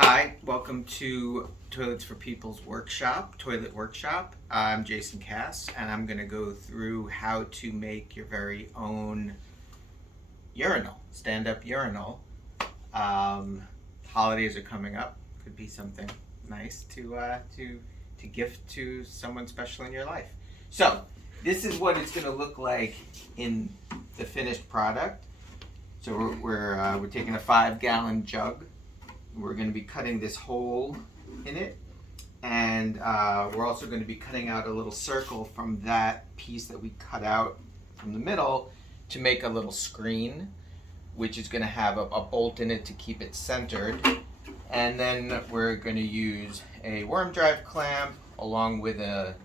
Hi, welcome to Toilets for People's Toilet Workshop. I'm Jason Cass, and I'm going to go through how to make your very own urinal, stand-up urinal. Holidays are coming up. Could be something nice to gift to someone special in your life. So, this is what it's going to look like in the finished product. So we're taking a 5-gallon jug. We're going to be cutting this hole in it, and we're also going to be cutting out a little circle from that piece that we cut out from the middle to make a little screen, which is going to have a bolt in it to keep it centered. And then we're going to use a worm drive clamp along with a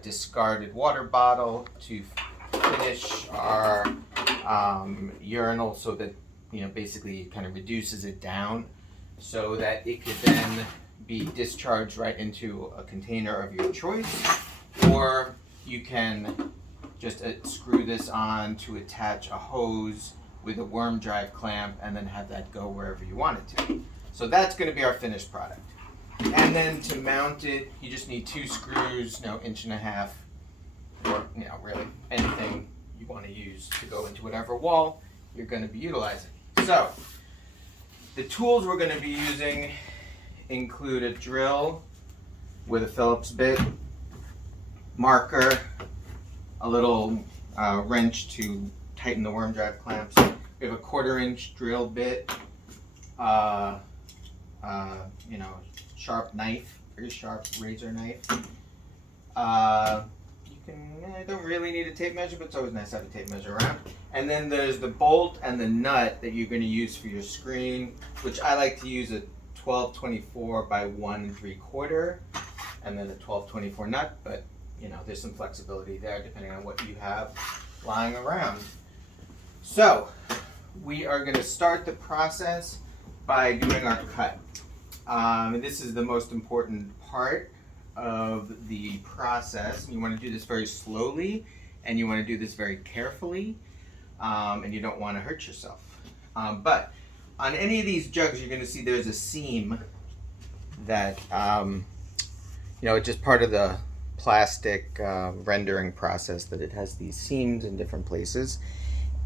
discarded water bottle to finish our urinal, so that basically it kind of reduces it down, so that it could then be discharged right into a container of your choice, or you can just screw this on to attach a hose with a worm drive clamp and then have that go wherever you want it to. So that's going to be our finished product. And then to mount it, you just need 2 screws, 1.5 inch, or really anything you want to use to go into whatever wall you're going to be utilizing. So the tools we're going to be using include a drill with a Phillips bit, marker, a little wrench to tighten the worm drive clamps. We have a 1/4 inch drill bit, sharp knife, very sharp razor knife. You don't really need a tape measure, but it's always nice to have a tape measure around. And then there's the bolt and the nut that you're going to use for your screen, which I like to use a 1224 by 1 3/4, and then a 1224 nut, but there's some flexibility there depending on what you have lying around. So we are going to start the process by doing our cut. And this is the most important part of the process. You want to do this very slowly, and you want to do this very carefully, and you don't want to hurt yourself. But on any of these jugs, you're going to see there's a seam that, it's just part of the plastic rendering process, that it has these seams in different places.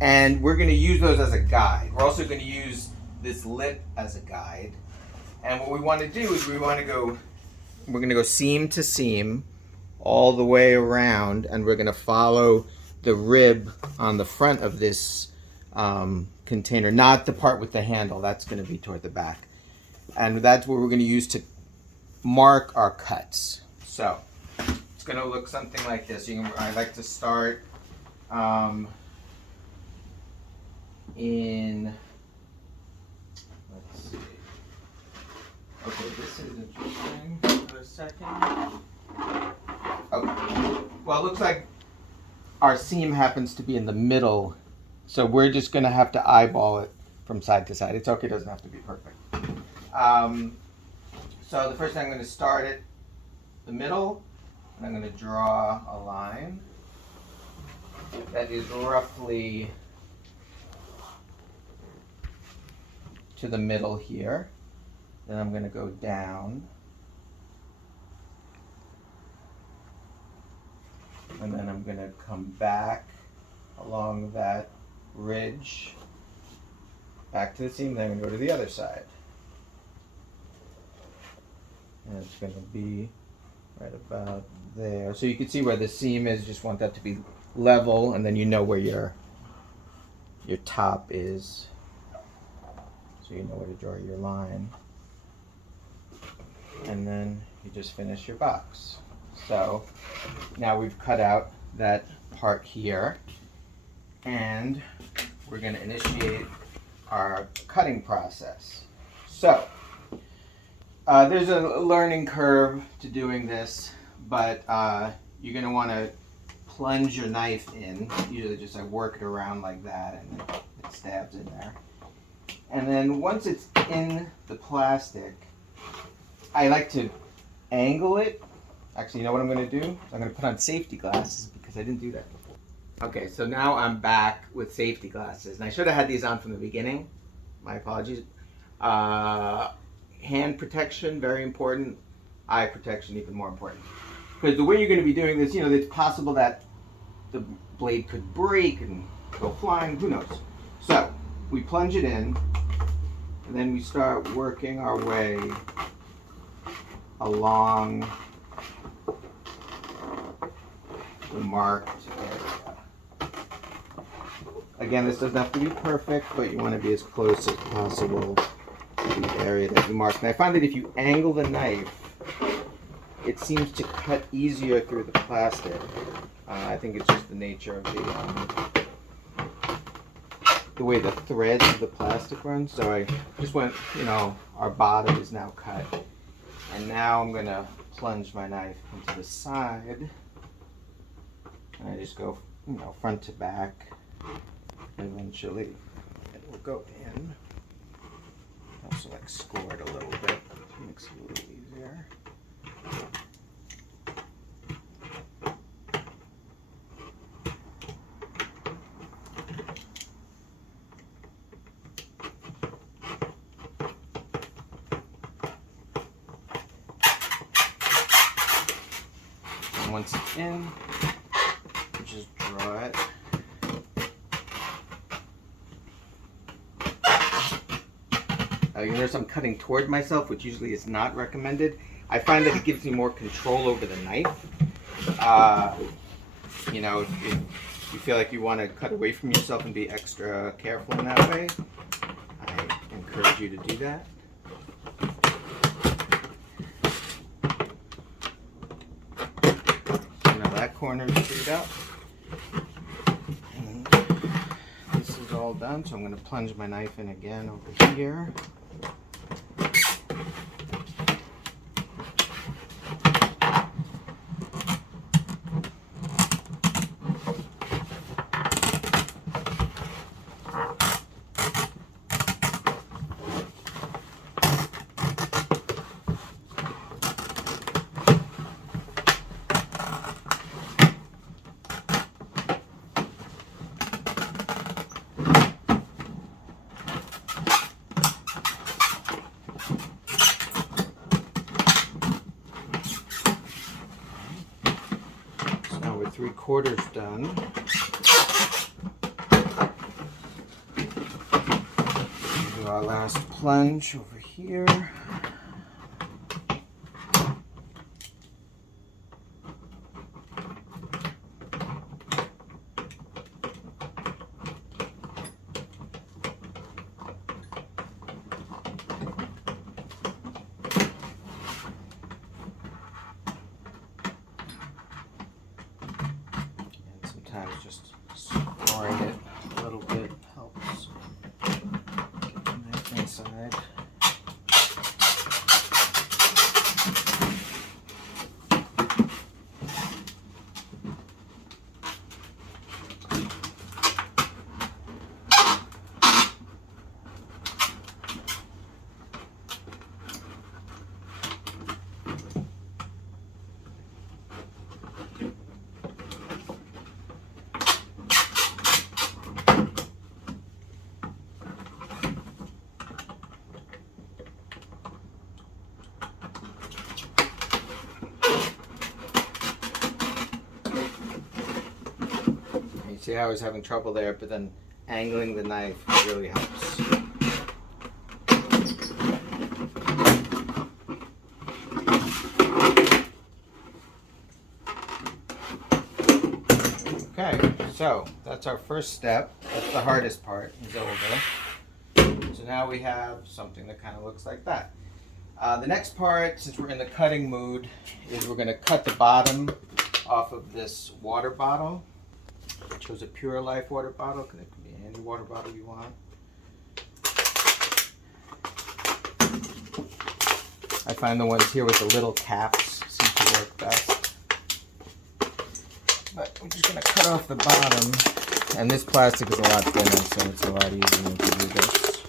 And we're going to use those as a guide. We're also going to use this lip as a guide. And what we want to do is we're going to go seam to seam all the way around, and we're going to follow the rib on the front of this container, not the part with the handle. That's going to be toward the back. And that's what we're going to use to mark our cuts. So it's going to look something like this. I like to start in, let's see. Okay, this is interesting. For a second. Okay. Well, it looks like our seam happens to be in the middle, so we're just going to have to eyeball it from side to side. It's okay, it doesn't have to be perfect. So the first thing, I'm going to start at the middle, and I'm going to draw a line that is roughly to the middle here. Then I'm going to go down, and then I'm going to come back along that ridge back to the seam. Then I'm going to go to the other side, and it's going to be right about there. So you can see where the seam is. Just want that to be level, and then you know where your top is, so you know where to draw your line. And then you just finish your box. So now we've cut out that part here, and we're going to initiate our cutting process. So there's a learning curve to doing this, but you're going to want to plunge your knife in. Usually just work it around like that, and it stabs in there. And then once it's in the plastic, I like to angle it. Actually, you know what I'm going to do? I'm going to put on safety glasses because I didn't do that before. Okay, so now I'm back with safety glasses. And I should have had these on from the beginning. My apologies. hand protection, very important. Eye protection, even more important. Because the way you're going to be doing this, it's possible that the blade could break and go flying, who knows. So, we plunge it in, and then we start working our way along the marked area. Again, this doesn't have to be perfect, but you want to be as close as possible to the area that you marked. And I find that if you angle the knife, it seems to cut easier through the plastic. I think it's just the nature of the way the threads of the plastic run. So I just went, our bottom is now cut. And now I'm going to plunge my knife into the side. And I just go, front to back. Eventually it will go in. Also score it a little bit. Makes it a little easier. And once it's in, just draw it. You notice I'm cutting toward myself, which usually is not recommended. I find that it gives me more control over the knife. If you feel like you want to cut away from yourself and be extra careful in that way, I encourage you to do that. So now that corner is freed up. And this is all done, so I'm going to plunge my knife in again over here. We're 3/4 done. Do our last plunge over here. Sometimes just scoring it a little bit helps get the knife inside. See how I was having trouble there, but then angling the knife really helps. Okay, so that's our first step. That's the hardest part, is over. So now we have something that kind of looks like that. The next part, since we're in the cutting mood, is we're going to cut the bottom off of this water bottle. I chose a Pure Life water bottle because it can be any water bottle you want. I find the ones here with the little caps seem to work best. But we're just going to cut off the bottom, and this plastic is a lot thinner, so it's a lot easier to do this.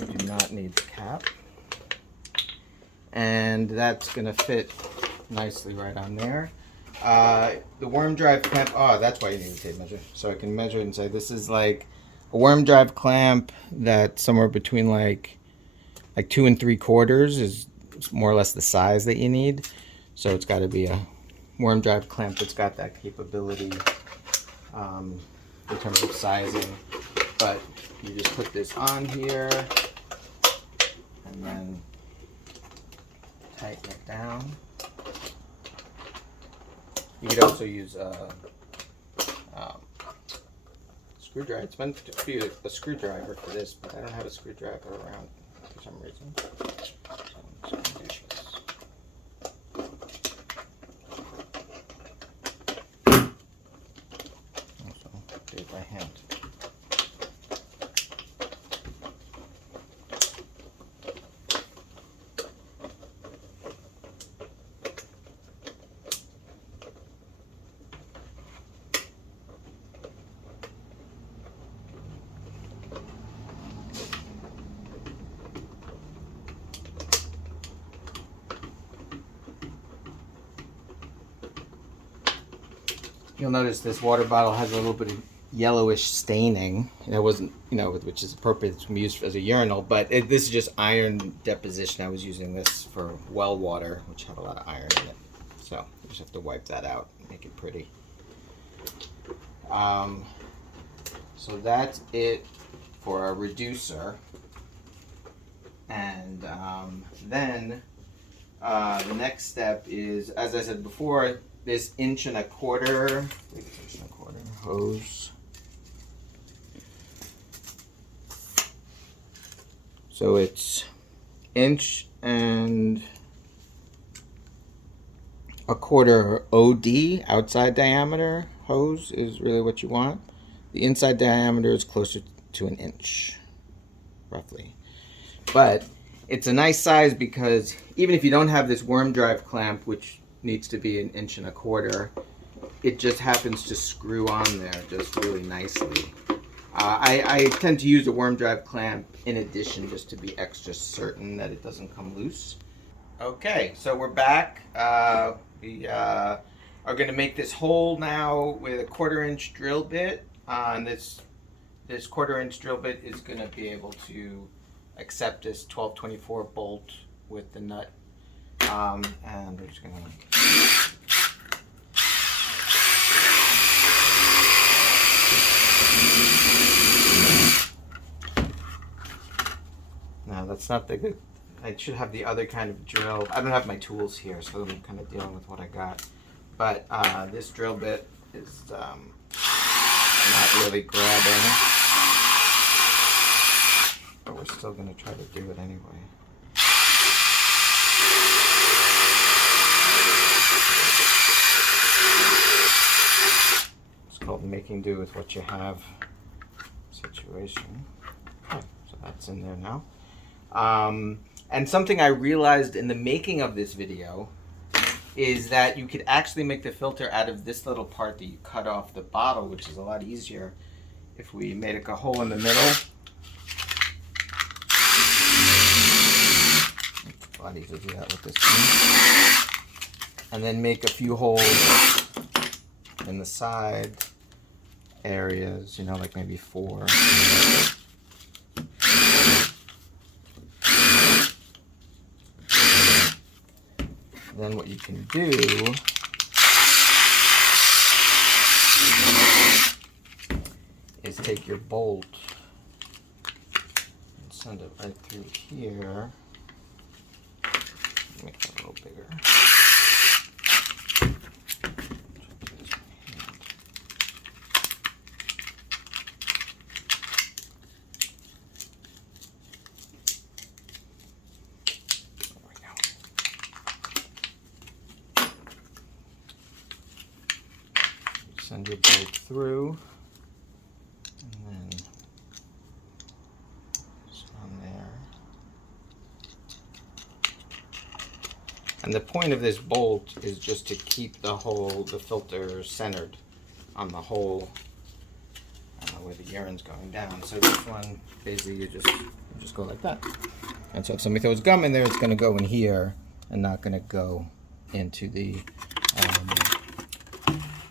We do not need the cap. And that's going to fit nicely right on there. The worm drive temp, that's why you need a tape measure. So I can measure it and say this is like a worm drive clamp that's somewhere between like 2 3/4 is more or less the size that you need. So it's got to be a worm drive clamp that's got that capability in terms of sizing. But you just put this on here and then tighten it down. You could also use a screwdriver. It's meant to be a screwdriver for this, but I don't have a screwdriver around for some reason. So I'm just going to do this. Also, do it by hand. You'll notice this water bottle has a little bit of yellowish staining. It wasn't, which is appropriate to be used as a urinal, but this is just iron deposition. I was using this for well water, which had a lot of iron in it. So you just have to wipe that out and make it pretty. So that's it for a reducer. And then the next step is, as I said before, this 1 1/4 hose. So it's 1 1/4 OD, outside diameter hose is really what you want. The inside diameter is closer to 1 inch, roughly. But it's a nice size because even if you don't have this worm drive clamp, which needs to be 1 1/4 inch, it just happens to screw on there just really nicely. I tend to use a worm drive clamp in addition, just to be extra certain that it doesn't come loose. Okay, so we're back. We are going to make this hole now with a 1/4 inch drill bit. And this 1/4 inch drill bit is going to be able to accept this 1224 bolt with the nut. And we're just going to that's not the good. I should have the other kind of drill. I don't have my tools here, so I'm kind of dealing with what I got. But this drill bit is not really grabbing. But we're still going to try to do it anyway. It's called making do with what you have situation. Okay, so that's in there now. And something I realized in the making of this video is that you could actually make the filter out of this little part that you cut off the bottle, which is a lot easier if we made a hole in the middle. It's a lot easier to do that with this one. And then make a few holes in the side areas, like maybe 4. Then what you can do is take your bolt and send it right through here. Make that a little bigger. Send your bolt through, and then just on there. And the point of this bolt is just to keep the filter centered on the hole where the urine's going down. So this one, basically, you just go like that. And so if somebody throws gum in there, it's going to go in here and not going to go into the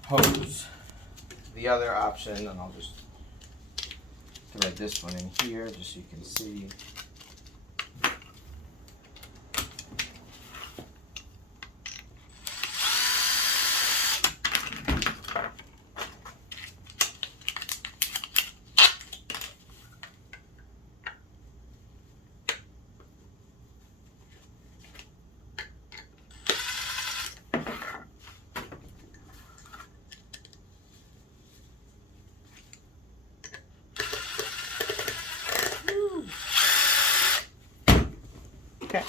hose. The other option, and I'll just thread this one in here just so you can see. Okay.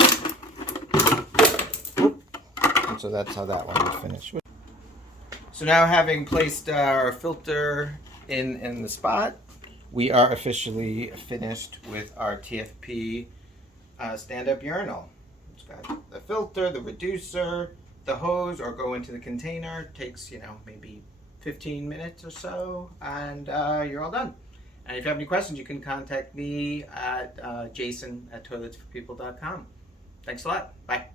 And so that's how that one is finished. So now, having placed our filter in the spot, we are officially finished with our TFP stand-up urinal. It's got the filter, the reducer, the hose, or go into the container. It takes, maybe 15 minutes or so, and you're all done. And if you have any questions, you can contact me at jason@toiletsforpeople.com. Thanks a lot. Bye.